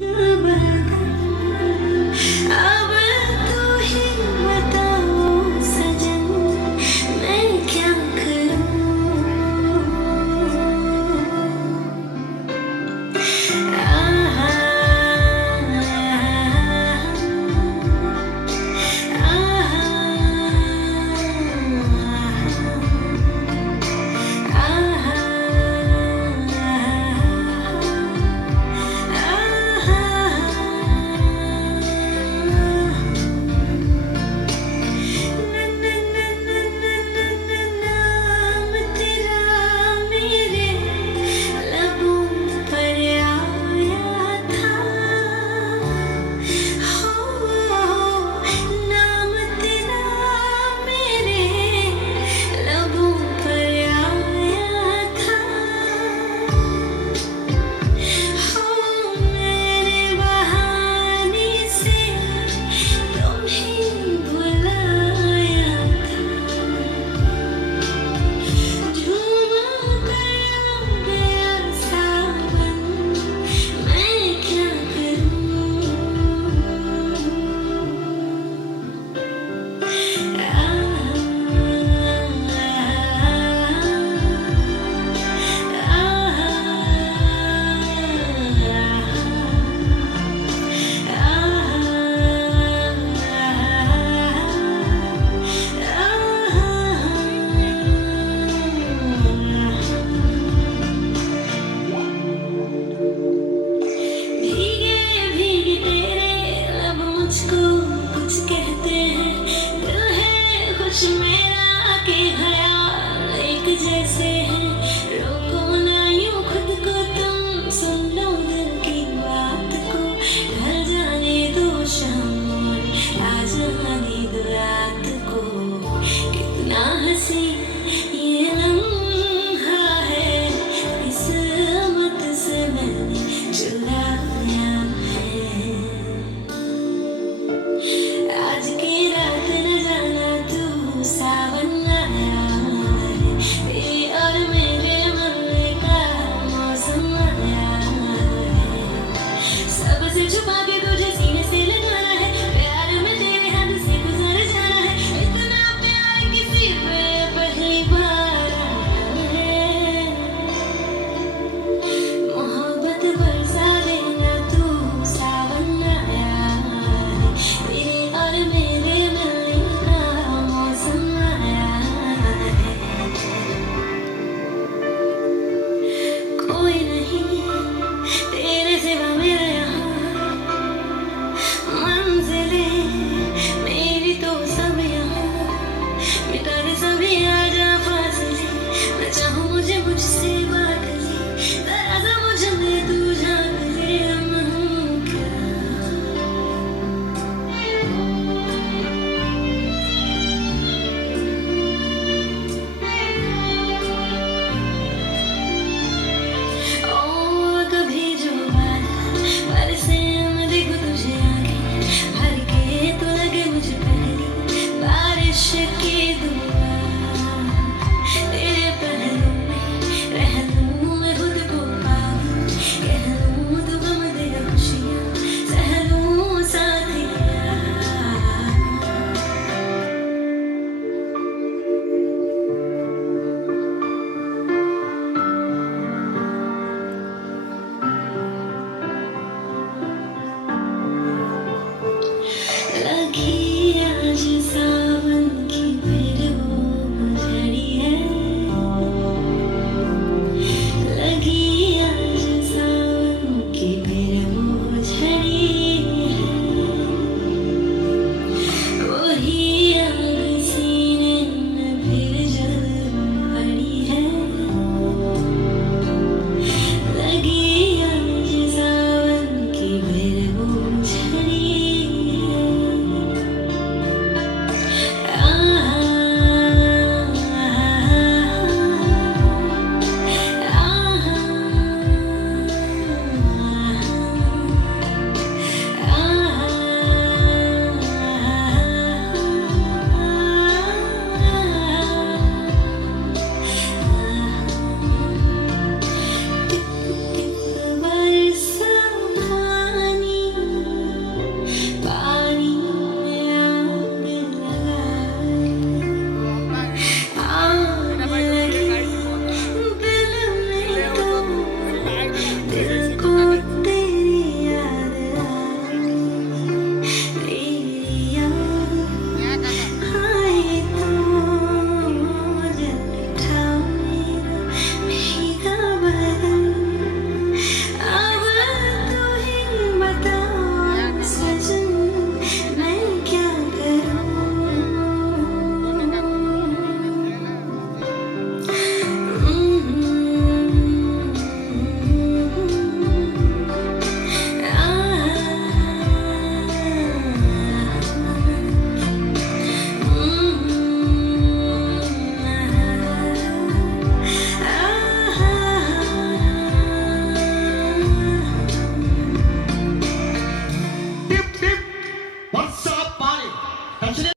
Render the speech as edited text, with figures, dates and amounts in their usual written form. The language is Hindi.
अब तू ही बताओ सजन, मैं क्या करूं। आहा, नाम तेरा मेरे लबों पर आया था। हो नाम तेरा मेरे लबों पर आया था। हो मेरे बहाने से तुम्हें बुलाया था। झूमा गया सावन, मैं क्या करूं। भीगे भीगे तेरे लब मुझको कुछ कहते हैं। दिल है कुछ मेरा के ख्याल एक जैसे हैं। रोको ना यूं खुद को तुम, सुन लो दिल की बात को। ढल जाने दो शाम और आ जाने दो रात को। कितना हंसी ये लम्हा है, किस्मत से मैंने चुराया है। आज की रात न जाना तू सावन आया है। तेरे और मेरे मिलने का मौसम आया है। सबसे छुपा के तुझे सीने से लगाना है। प्यार में तेरे हाथ से गुजर जाना है। इतना प्यार किसी पे पहली बार आया है। मोहब्बत बरसा देना तू सावन आया है। तेरे और मेरे मिलने का मौसम आया है। कोई नहीं तेरे सिवा मेरे यहाँ, नेचुरल